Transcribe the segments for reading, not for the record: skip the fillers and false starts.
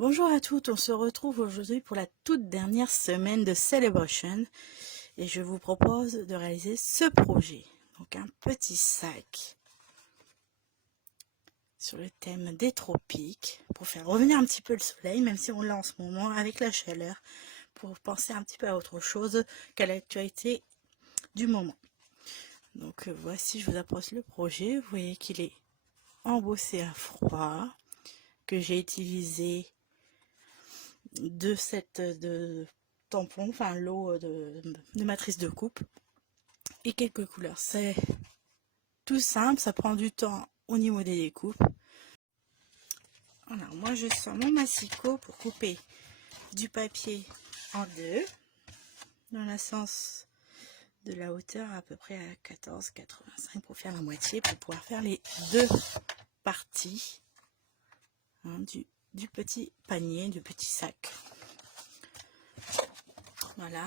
Bonjour à toutes, on se retrouve aujourd'hui pour la toute dernière semaine de Celebration et je vous propose de réaliser ce projet. Donc un petit sac sur le thème des tropiques pour faire revenir un petit peu le soleil, même si on l'a en ce moment avec la chaleur, pour penser un petit peu à autre chose qu'à l'actualité du moment. Donc voici, je vous approche le projet. Vous voyez qu'il est embossé à froid, que j'ai utilisé de tampons, enfin l'eau de matrice de coupe et quelques couleurs. C'est tout simple, ça prend du temps au niveau des découpes. Alors moi je sors mon massicot pour couper du papier en deux dans le sens de la hauteur à peu près à 14,85 pour faire la moitié, pour pouvoir faire les deux parties du petit panier, du petit sac. Voilà.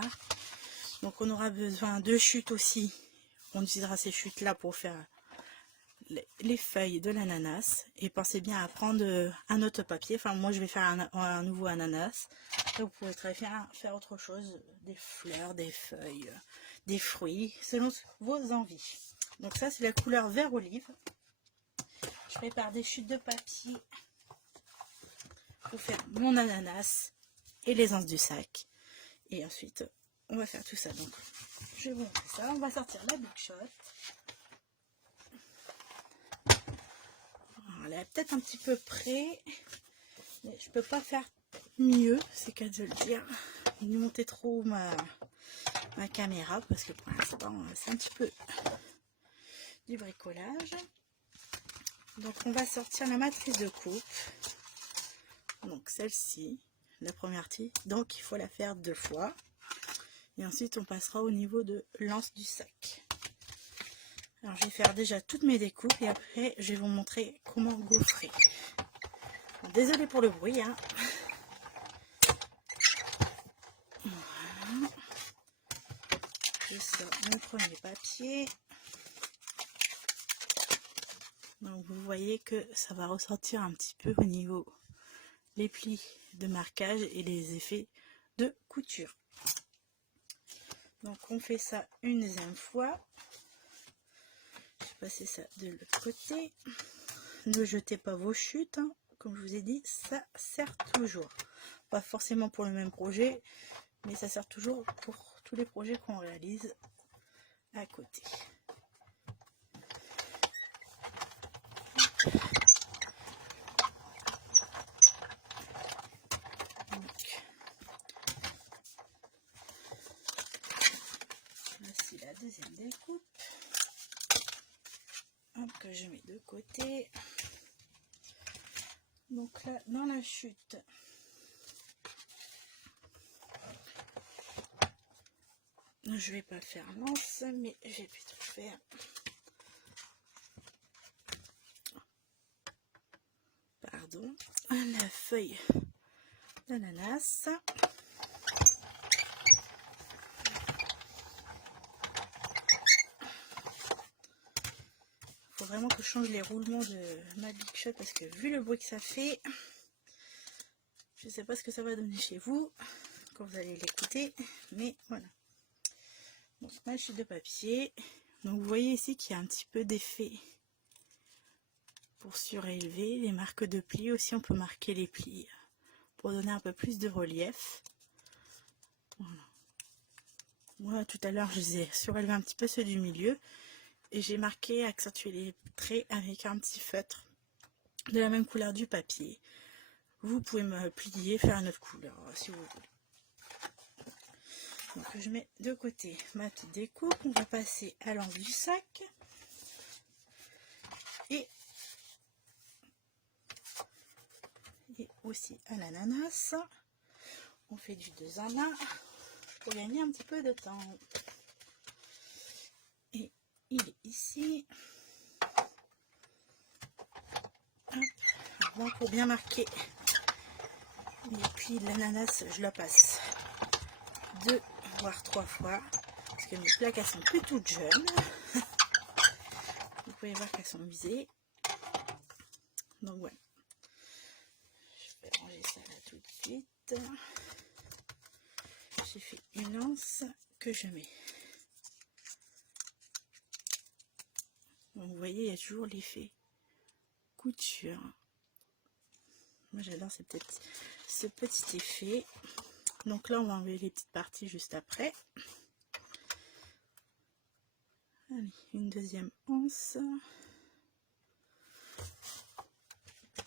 Donc on aura besoin de chutes aussi. On utilisera ces chutes là pour faire les feuilles de l'ananas. Et pensez bien à prendre un autre papier. Enfin moi je vais faire un nouveau ananas. Et vous pouvez très bien faire autre chose. Des fleurs, des feuilles, des fruits. Selon vos envies. Donc ça c'est la couleur vert olive. Je prépare des chutes de papier pour faire mon ananas et l'aisance du sac. Et ensuite on va faire tout ça. Donc je vais vous montrer ça. On va sortir la Big Shot. Elle est peut-être un petit peu près, mais je peux pas faire mieux, c'est qu'à de le dire. Ni monter trop ma caméra parce que pour l'instant c'est un petit peu du bricolage. Donc on va sortir la matrice de coupe. Donc celle-ci, la première partie. Donc il faut la faire deux fois. Et ensuite on passera au niveau de l'anse du sac. Alors je vais faire déjà toutes mes découpes et après je vais vous montrer comment gaufrer. Désolée pour le bruit, hein. Voilà. Je sors mon premier papier. Donc vous voyez que ça va ressortir un petit peu au niveau les plis de marquage et les effets de couture. Donc on fait ça une deuxième fois. Je vais passer ça de l'autre côté. Ne jetez pas vos chutes, hein. Comme je vous ai dit, ça sert toujours. Pas forcément pour le même projet, mais ça sert toujours pour tous les projets qu'on réalise à côté. Donc, voici la deuxième découpe. Hop, que je mets de côté. Donc là, dans la chute, je vais pas faire lance, mais je vais plutôt faire la feuille d'ananas. Faut vraiment que je change les roulements de ma Big Shot parce que vu le bruit que ça fait, je sais pas ce que ça va donner chez vous quand vous allez l'écouter, mais voilà. Donc ma chute de papier. Donc vous voyez ici qu'il y a un petit peu d'effet pour surélever les marques de plis. Aussi on peut marquer les plis pour donner un peu plus de relief. Voilà. Moi tout à l'heure je les ai surélevés un petit peu ceux du milieu et j'ai marqué, accentué les traits avec un petit feutre de la même couleur du papier. Vous pouvez me plier, faire une autre couleur si vous voulez. Donc je mets de côté ma petite découpe. On va passer à l'angle du sac et aussi à l'ananas. On fait du 2 en 1 pour gagner un petit peu de temps. Et il est ici. Hop. Bon, pour bien marquer et puis l'ananas, je la passe 2 voire 3 fois parce que mes plaques elles sont plus toutes jeunes. Vous pouvez voir qu'elles sont usées. Donc voilà, je vais ranger ça là tout de suite. J'ai fait une anse que je mets. Donc, vous voyez, il y a toujours l'effet couture. Moi j'adore ce petit effet. Donc là on va enlever les petites parties juste après. Allez, une deuxième anse.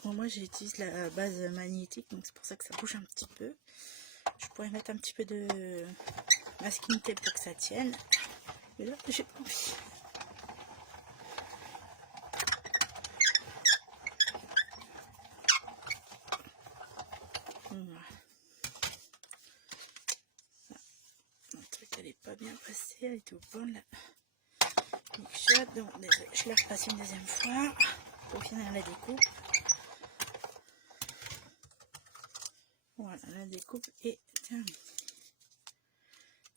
Bon, moi j'utilise la base magnétique, donc c'est pour ça que ça bouge un petit peu. Je pourrais mettre un petit peu de masking tape pour que ça tienne, mais là j'ai pas envie. Voilà. Mon truc elle est pas bien passée, elle est au bord de la Big Shot, donc je l'ai repassée une deuxième fois pour finir la découpe. Voilà, la découpe est terminée.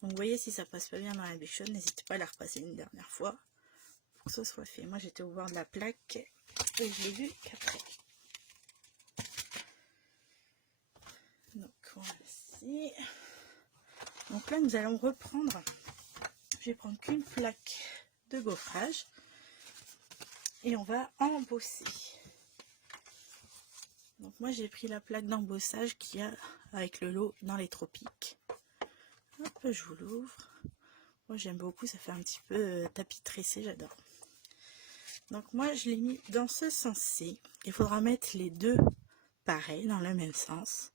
Donc vous voyez, si ça passe pas bien dans la Big Shot, n'hésitez pas à la repasser une dernière fois pour que ce soit fait. Moi j'étais au bord de la plaque et je l'ai vu qu'après. Donc voici. Donc là nous allons reprendre. Je vais prendre qu'une plaque de gaufrage et on va embosser. Donc moi j'ai pris la plaque d'embossage qu'il y a avec le lot dans les tropiques. Hop, je vous l'ouvre. Moi j'aime beaucoup, ça fait un petit peu tapis tressé, j'adore. Donc moi je l'ai mis dans ce sens-ci. Il faudra mettre les deux pareils dans le même sens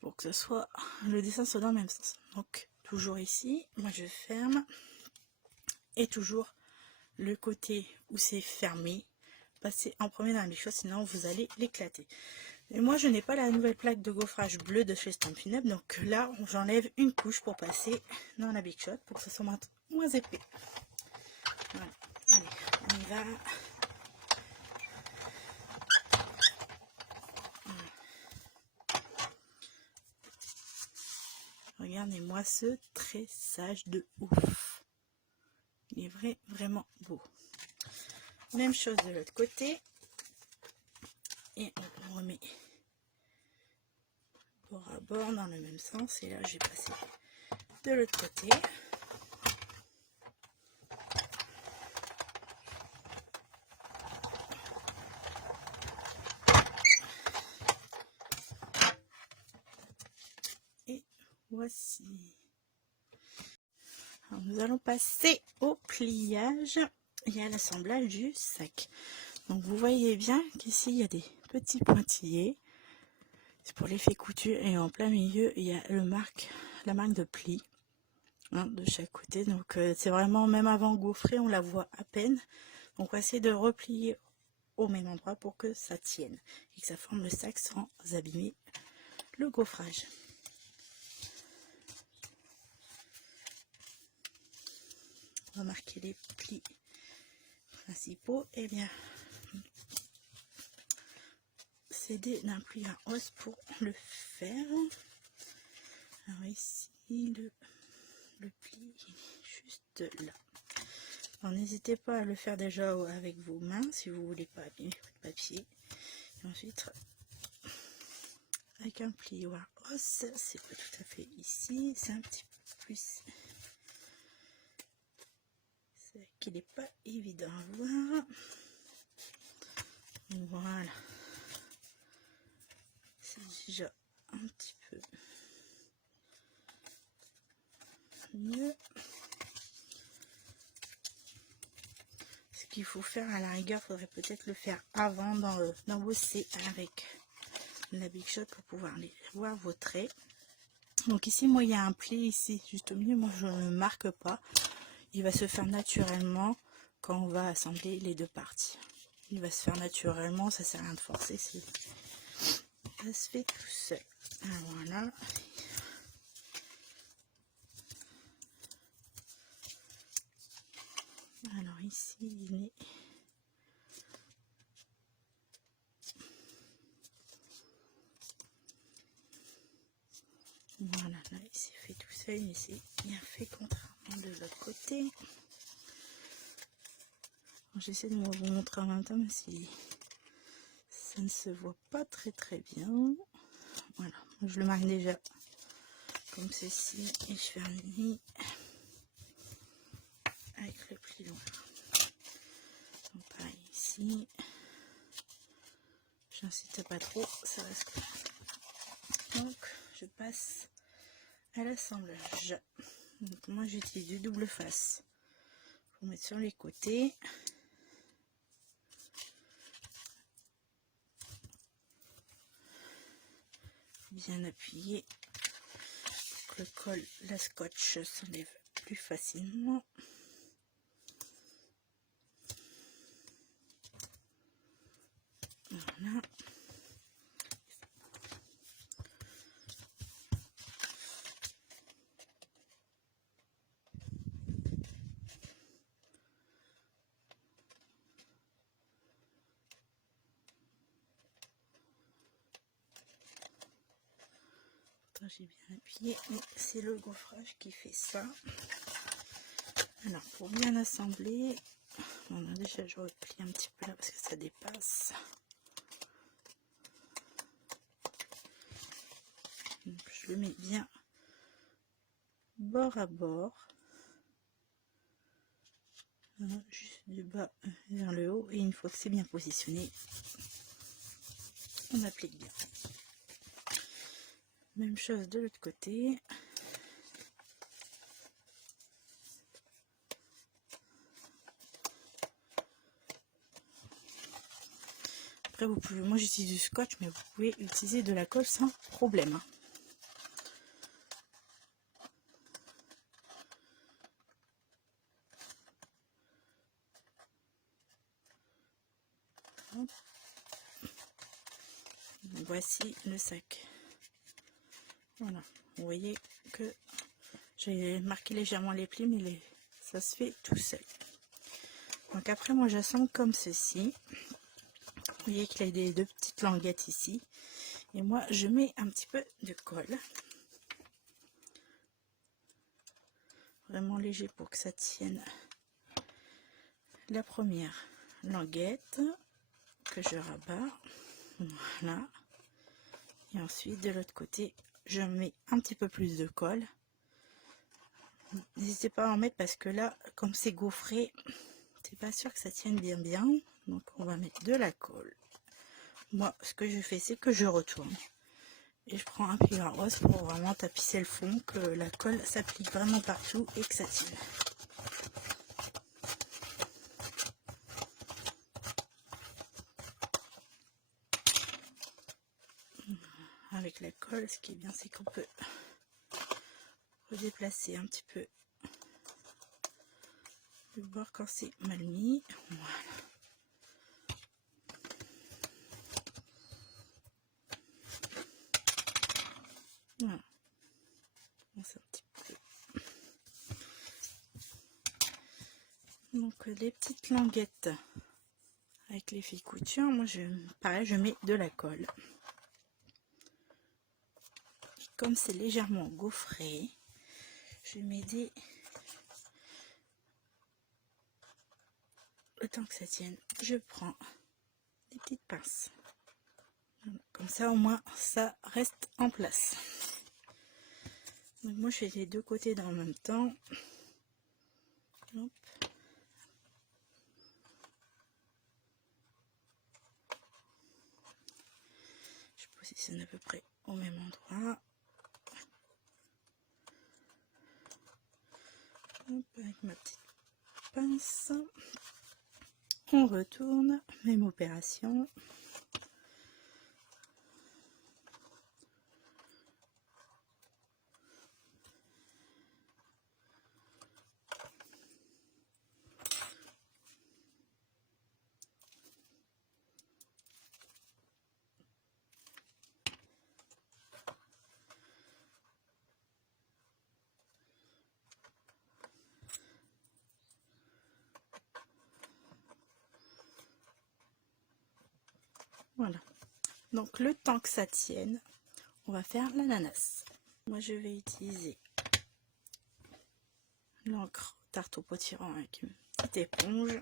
pour que ce soit le dessin soit dans le même sens. Donc toujours ici, moi je ferme et toujours le côté où c'est fermé, passez en premier dans la Big Shot, sinon vous allez l'éclater. Et moi je n'ai pas la nouvelle plaque de gaufrage bleu de chez Stampin' Up, donc là j'enlève une couche pour passer dans la Big Shot pour que ce soit moins épais. Voilà. Allez, on y va. Regardez-moi ce tressage de ouf. Il est vraiment beau. Même chose de l'autre côté. Et on remet bord à bord dans le même sens. Et là, j'ai passé de l'autre côté. Et voici. Alors, nous allons passer au pliage et à l'assemblage du sac. Donc vous voyez bien qu'ici il y a des petits pointillés. C'est pour l'effet couture et en plein milieu il y a la marque de pli hein, de chaque côté. Donc c'est vraiment, même avant gaufré, on la voit à peine. Donc on va essayer de replier au même endroit pour que ça tienne et que ça forme le sac sans abîmer le gaufrage. On va marquer les plis principaux. Et bien s'aider d'un pli à hausse pour le faire. Alors ici le pli est juste là. Alors n'hésitez pas à le faire déjà avec vos mains si vous voulez pas abîmer votre papier. Et ensuite avec un pli à hausse, c'est pas tout à fait ici, c'est un petit peu plus, c'est qu'il n'est pas évident à voir. Voilà, c'est déjà un petit peu mieux. Ce qu'il faut faire à la rigueur, faudrait peut-être le faire avant d'embosser avec la Big Shot pour pouvoir les voir vos traits. Donc ici moi il y a un pli ici juste au milieu, moi je ne marque pas, il va se faire naturellement quand on va assembler les deux parties. Il va se faire naturellement, ça sert à rien de forcer, ça se fait tout seul. Alors voilà. Alors ici il est voilà, là il s'est fait tout seul, il s'est bien fait contrairement de l'autre côté. J'essaie de vous montrer en même temps, même si ça ne se voit pas très bien. Voilà, je le marque déjà comme ceci et je ferme avec le pli noir. Donc pareil ici, j'insiste pas trop, ça reste là. Donc je passe à l'assemblage. Donc moi j'utilise du double face pour mettre sur les côtés. Bien appuyé, pour que le col, la scotch s'enlève plus facilement. Voilà. J'ai bien appuyé, mais c'est le gaufrage qui fait ça. Alors pour bien assembler, bon, déjà je replie un petit peu là parce que ça dépasse. Donc, je le mets bien bord à bord, voilà, juste du bas vers le haut, et une fois que c'est bien positionné, on applique bien. Même chose de l'autre côté. Après vous pouvez, moi j'utilise du scotch, mais vous pouvez utiliser de la colle sans problème. Voici le sac. Voilà, vous voyez que j'ai marqué légèrement les plis, mais ça se fait tout seul. Donc après moi j'assemble comme ceci. Vous voyez qu'il y a des deux petites languettes ici. Et moi je mets un petit peu de colle. Vraiment léger pour que ça tienne. La première languette que je rabats. Voilà. Et ensuite de l'autre côté je mets un petit peu plus de colle. N'hésitez pas à en mettre parce que là comme c'est gaufré, c'est pas sûr que ça tienne bien. Donc on va mettre de la colle. Moi ce que je fais c'est que je retourne et je prends un pli à rose pour vraiment tapisser le fond, que la colle s'applique vraiment partout et que ça tienne. Avec la colle, ce qui est bien c'est qu'on peut redéplacer un petit peu le bord quand c'est mal mis. Voilà. Voilà. Bon, c'est un petit peu. Donc les petites languettes avec les fils couture, moi pareil je mets de la colle. Et comme c'est légèrement gaufré, je vais m'aider le temps que ça tienne. Je prends des petites pinces. Voilà. Comme ça au moins ça reste en place. Donc moi je fais les deux côtés dans le même temps. Hop. Je positionne à peu près au même endroit. Hop, avec ma petite pince. On retourne, même opération. Voilà. Donc le temps que ça tienne, on va faire l'ananas. Moi je vais utiliser l'encre tarte au potiron avec une petite éponge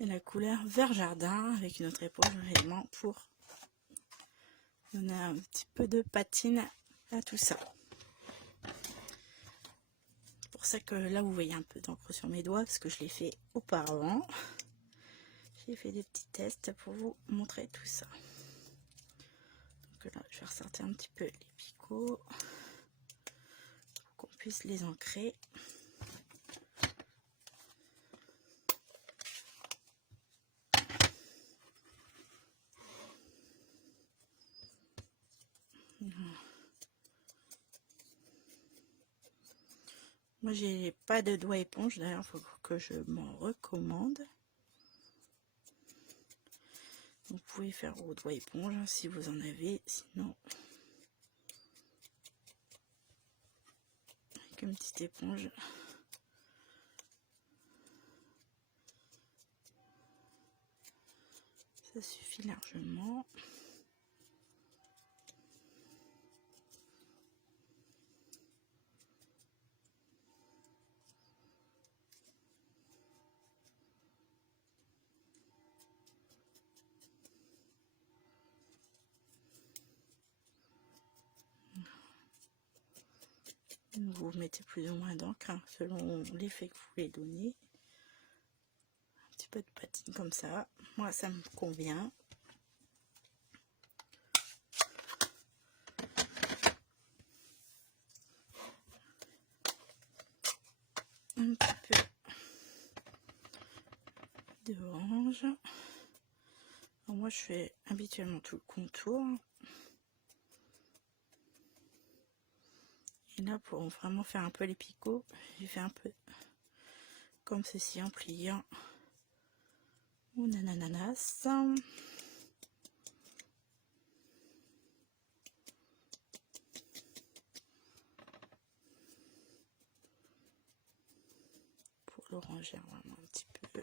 et la couleur vert jardin avec une autre éponge réellement pour donner un petit peu de patine à tout ça. C'est pour ça que là vous voyez un peu d'encre sur mes doigts parce que je l'ai fait auparavant. J'ai fait des petits tests pour vous montrer tout ça. Donc là je vais ressortir un petit peu les picots pour qu'on puisse les ancrer. Moi j'ai pas de doigt éponge, d'ailleurs il faut que je m'en recommande. Vous pouvez faire au doigt éponge hein, si vous en avez, sinon avec une petite éponge. Ça suffit largement. Vous mettez plus ou moins d'encre hein, selon l'effet que vous voulez donner. Un petit peu de patine comme ça. Moi ça me convient. Un petit peu de orange. Alors moi je fais habituellement tout le contour. Et là pour vraiment faire un peu les picots, j'ai fait un peu comme ceci en pliant mon ananas. Pour l'oranger vraiment un petit peu.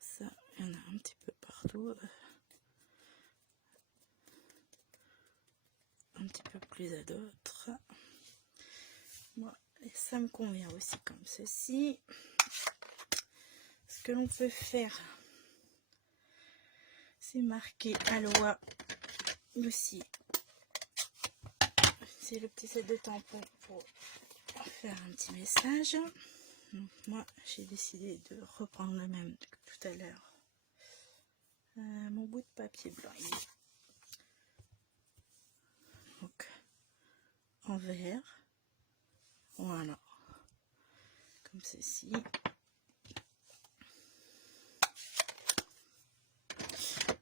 Ça, il y en a un petit peu partout. Un petit peu plus à d'autres. Moi, et ça me convient aussi comme ceci. Ce que l'on peut faire, c'est marquer à l'oie aussi. C'est le petit set de tampons pour faire un petit message. Donc, moi, j'ai décidé de reprendre le même que tout à l'heure. Mon bout de papier blanc. Donc, en vert. Voilà. Comme ceci.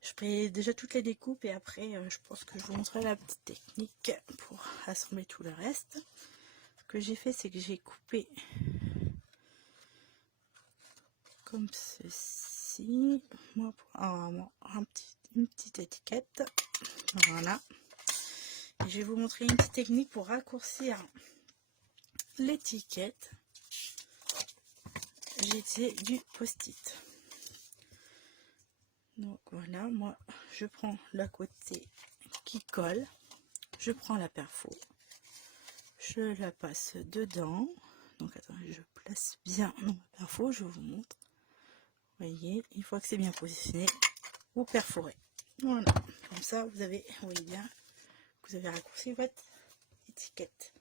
Je ferai déjà toutes les découpes et après je pense que je vous montrerai la petite technique pour assembler tout le reste. Ce que j'ai fait, c'est que j'ai coupé comme ceci. Moi, pour avoir une petite étiquette. Voilà. Et je vais vous montrer une petite technique pour raccourcir l'étiquette. J'ai utilisé du post-it. Donc voilà, moi je prends la côté qui colle, je prends la perfo, je la passe dedans. Donc attendez, je place bien mon perfo, je vous montre. Vous voyez, une fois que c'est bien positionné, vous perforez. Voilà, comme ça vous avez, vous voyez bien, vous avez raccourci votre étiquette.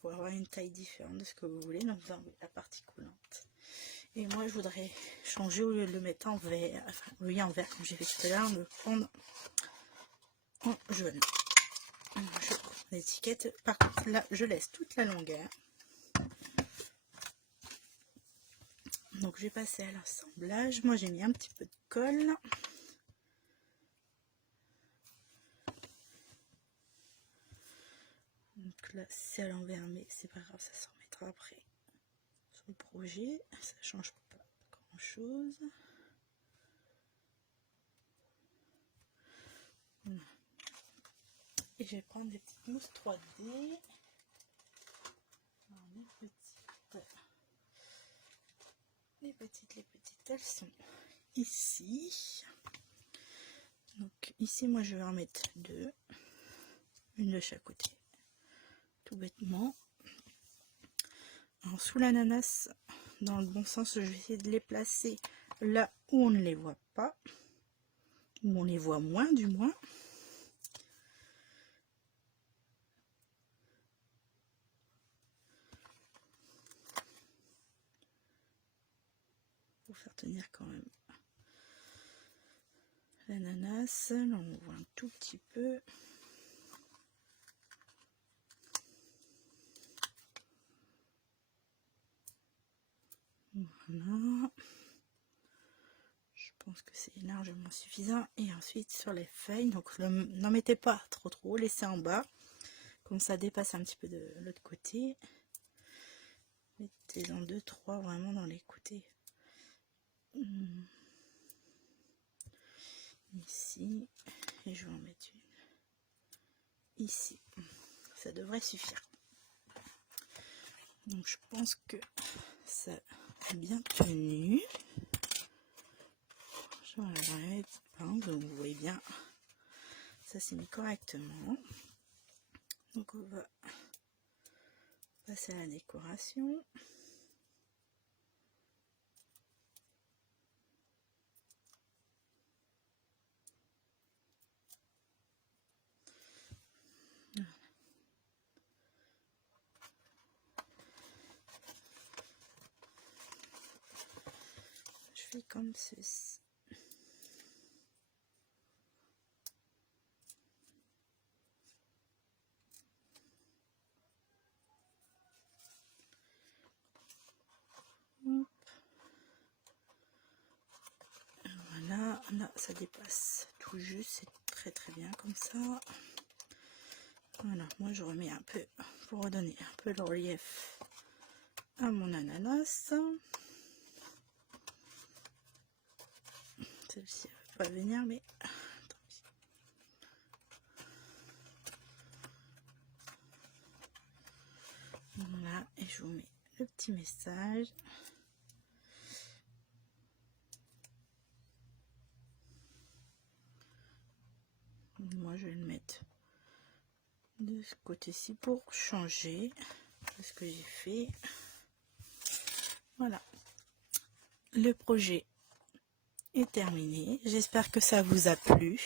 Pour avoir une taille différente de ce que vous voulez, donc vous enlevez la partie coulante. Et moi je voudrais changer, au lieu de le mettre en vert, enfin oui en vert comme j'ai fait tout à l'heure, le prendre en jaune. Je prends l'étiquette, par contre là je laisse toute la longueur. Donc je vais passer à l'assemblage. Moi j'ai mis un petit peu de colle. Donc là c'est à l'envers mais c'est pas grave, ça s'en remettra après sur le projet, ça change pas grand chose. Voilà. Et je vais prendre des petites mousses 3D. Alors, les petites, elles sont ici. Donc ici, moi, je vais en mettre deux. Une de chaque côté. Tout bêtement. Alors, sous l'ananas, dans le bon sens, je vais essayer de les placer là où on ne les voit pas, où on les voit moins du moins. Pour faire tenir quand même l'ananas. Là on voit un tout petit peu. Voilà. Je pense que c'est largement suffisant. Et ensuite sur les feuilles, donc n'en mettez pas trop, laissez en bas. Comme ça dépasse un petit peu de l'autre côté. Mettez-en 2-3 vraiment dans les côtés. Ici. Et je vais en mettre une ici. Ça devrait suffire. Donc je pense que ça a bien tenu. Je vais enlever les petites pinces, donc vous voyez bien, ça s'est mis correctement. Donc on va passer à la décoration. Je fais comme ceci. Voilà, là ça dépasse tout juste, c'est très bien comme ça. Voilà, moi je remets un peu pour redonner un peu le relief à mon ananas. Celle-ci va pas venir, mais voilà, et je vous mets le petit message. Moi je vais le mettre de ce côté-ci pour changer de ce que j'ai fait. Voilà, le projet est terminé. J'espère que ça vous a plu.